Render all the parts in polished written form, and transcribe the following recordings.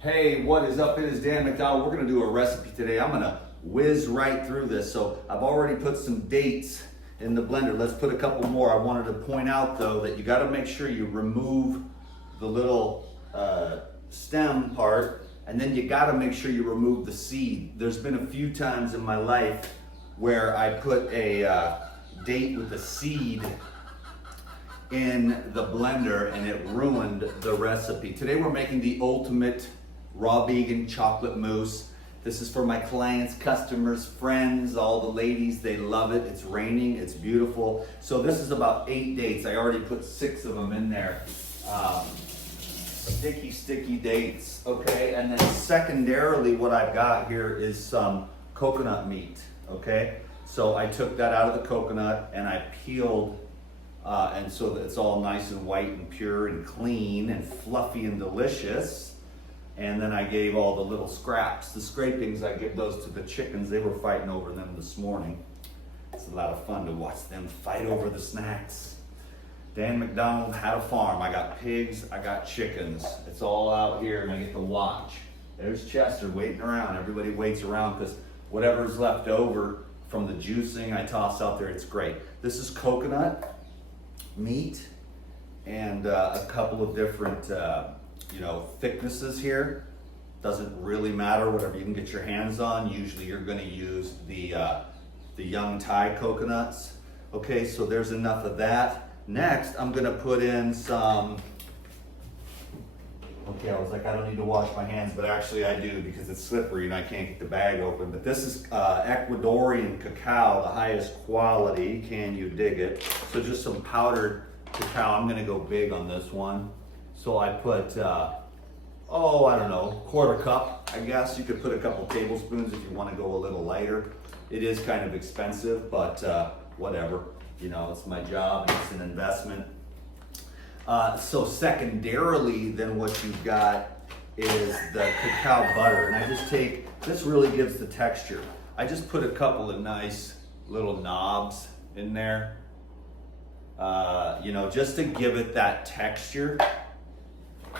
Hey, what is up? It is Dan McDowell. We're going to do a recipe today. I'm going to whiz right through this. So I've already put some dates in the blender. Let's put a couple more. I wanted to point out though that you got to make sure you remove the little stem part, and then you got to make sure you remove the seed. There's been a few times in my life where I put a date with the seed in the blender and it ruined the recipe. Today we're making the ultimate raw vegan chocolate mousse. This is for my clients, customers, friends, all the ladies. They love it. It's raining, it's beautiful. So this is about 8 dates. I already put 6 of them in there. Sticky dates, okay? And then secondarily, what I've got here is some coconut meat, okay? So I took that out of the coconut and I peeled, and so that it's all nice and white and pure and clean and fluffy and delicious. And then I gave all the little scraps, the scrapings, I give those to the chickens. They were fighting over them this morning. It's a lot of fun to watch them fight over the snacks. Dan McDonald had a farm. I got pigs, I got chickens. It's all out here and I get to watch. There's Chester waiting around. Everybody waits around because whatever's left over from the juicing I toss out there, it's great. This is coconut meat and a couple of different thicknesses here. Doesn't really matter, whatever you can get your hands on. Usually you're going to use the young Thai coconuts. Okay, so there's enough of that. Next, I'm going to put in some, okay, I was like, I don't need to wash my hands, but actually I do because it's slippery and I can't get the bag open. But this is Ecuadorian cacao, the highest quality. Can you dig it? So just some powdered cacao. I'm going to go big on this one. So I put, I don't know, quarter cup, I guess. You could put a couple tablespoons if you want to go a little lighter. It is kind of expensive, but whatever. You know, it's my job, it's an investment. So secondarily, then what you've got is the cacao butter. And I just take, this really gives the texture. I just put a couple of nice little knobs in there, just to give it that texture.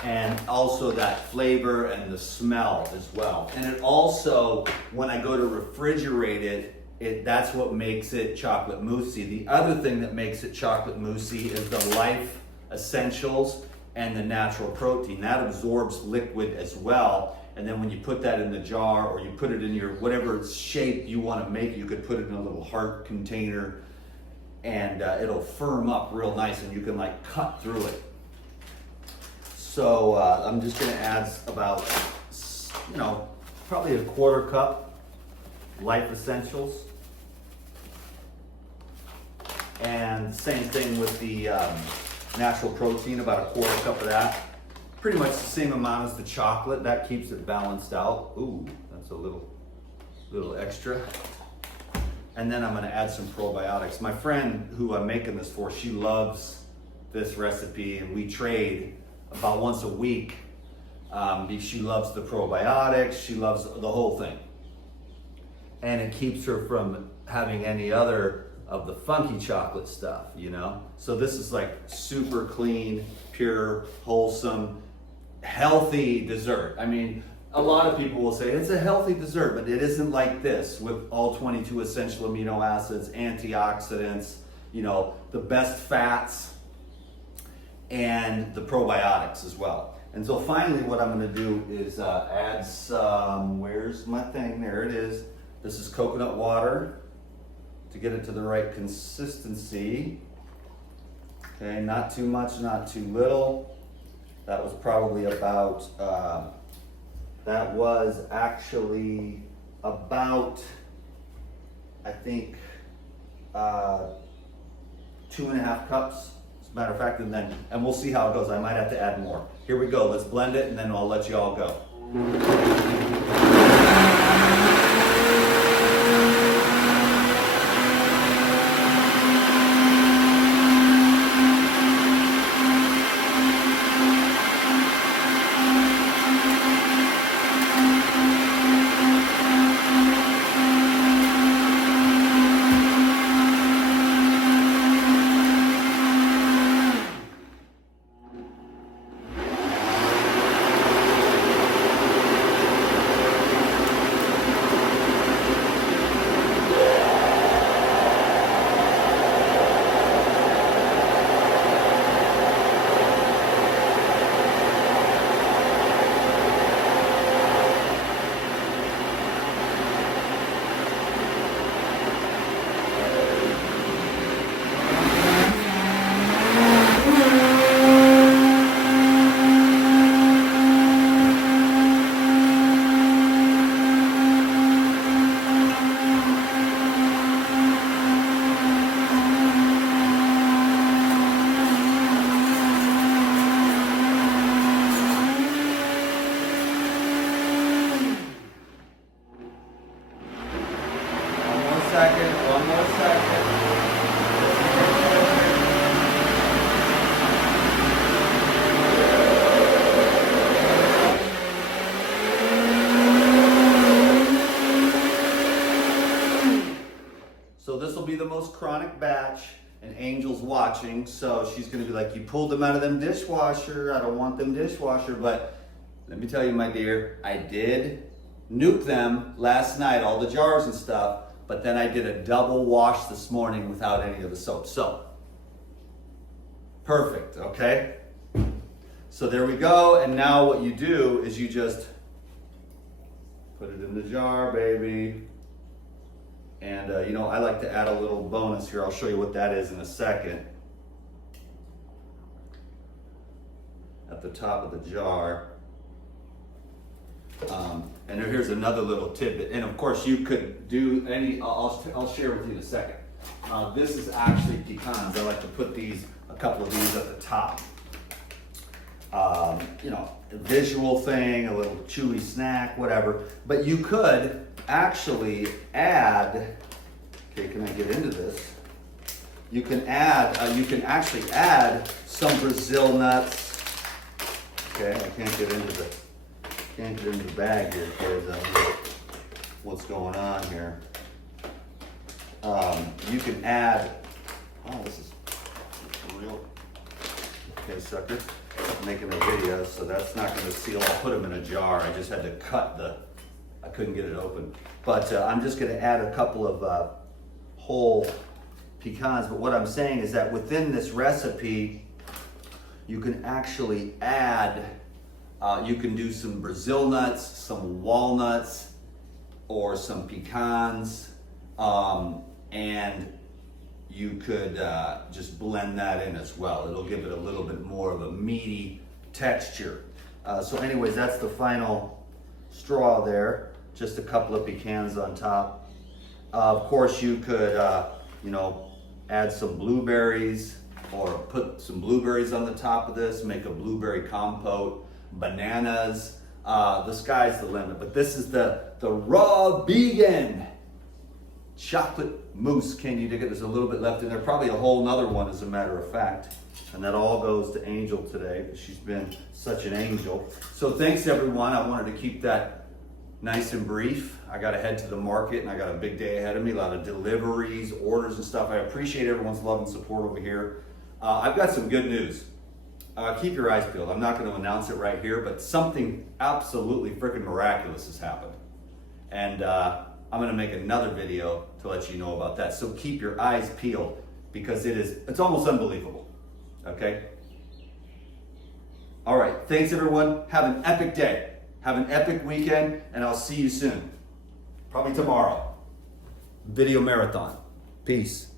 And also that flavor and the smell as well. And it also, when I go to refrigerate it, that's what makes it chocolate moussey. The other thing that makes it chocolate moussey is the life essentials and the natural protein. That absorbs liquid as well. And then when you put that in the jar or you put it in your, whatever shape you want to make, you could put it in a little heart container and it'll firm up real nice and you can like cut through it. So I'm just going to add about, probably a quarter cup life essentials. And same thing with the natural protein, about a quarter cup of that. Pretty much the same amount as the chocolate. That keeps it balanced out. Ooh, that's a little extra. And then I'm going to add some probiotics. My friend who I'm making this for, she loves this recipe and we trade about once a week. She loves the probiotics, she loves the whole thing. And it keeps her from having any other of the funky chocolate stuff, So this is like super clean, pure, wholesome, healthy dessert. I mean, a lot of people will say it's a healthy dessert, but it isn't like this with all 22 essential amino acids, antioxidants, the best fats, and the probiotics as well. And so finally what I'm going to do is add some, where's my thing? There it is. This is coconut water to get it to the right consistency. Okay, not too much, not too little. That was probably about, that was actually about, I think, 2.5 cups. As a matter of fact, and we'll see how it goes. I might have to add more. Here we go. Let's blend it, and then I'll let you all go. close chronic batch, and Angel's watching, so she's gonna be like, you pulled them out of them dishwasher, I don't want them dishwasher, but let me tell you, my dear, I did nuke them last night, all the jars and stuff, but then I did a double wash this morning without any of the soap. So, perfect, okay? So there we go, and now what you do is you just put it in the jar, baby. And you know, I like to add a little bonus here. I'll show you what that is in a second. At the top of the jar. And here's another little tidbit. And of course you could do any, I'll share with you in a second. This is actually pecans. I like to put a couple of these at the top. You know, a visual thing, a little chewy snack, whatever. But you could actually add, okay, can I get into this? You can actually add some Brazil nuts. Okay, I can't get into the bag here, kids. What's going on here? You can add, oh, this is real. Okay, sucker. I'm making a video, so that's not going to seal. I'll put them in a jar. I just had to cut I couldn't get it open. But I'm just going to add a couple of whole pecans. But what I'm saying is that within this recipe, you can actually add, you can do some Brazil nuts, some walnuts, or some pecans, and you could just blend that in as well. It'll give it a little bit more of a meaty texture. So anyways, that's the final straw there. Just a couple of pecans on top. Of course, you could, you know, add some blueberries or put some blueberries on the top of this, make a blueberry compote, bananas. The sky's the limit. But this is the raw vegan chocolate mousse. Can you dig it? There's a little bit left in there. Probably a whole nother one, as a matter of fact. And that all goes to Angel today. She's been such an angel. So thanks, everyone. I wanted to keep that nice and brief. I got to head to the market, and I got a big day ahead of me. A lot of deliveries, orders, and stuff. I appreciate everyone's love and support over here. I've got some good news. Keep your eyes peeled. I'm not going to announce it right here, but something absolutely freaking miraculous has happened. And I'm going to make another video to let you know about that. So keep your eyes peeled, because it's almost unbelievable. Okay? All right. Thanks, everyone. Have an epic day. Have an epic weekend, and I'll see you soon. Probably tomorrow. Video marathon. Peace.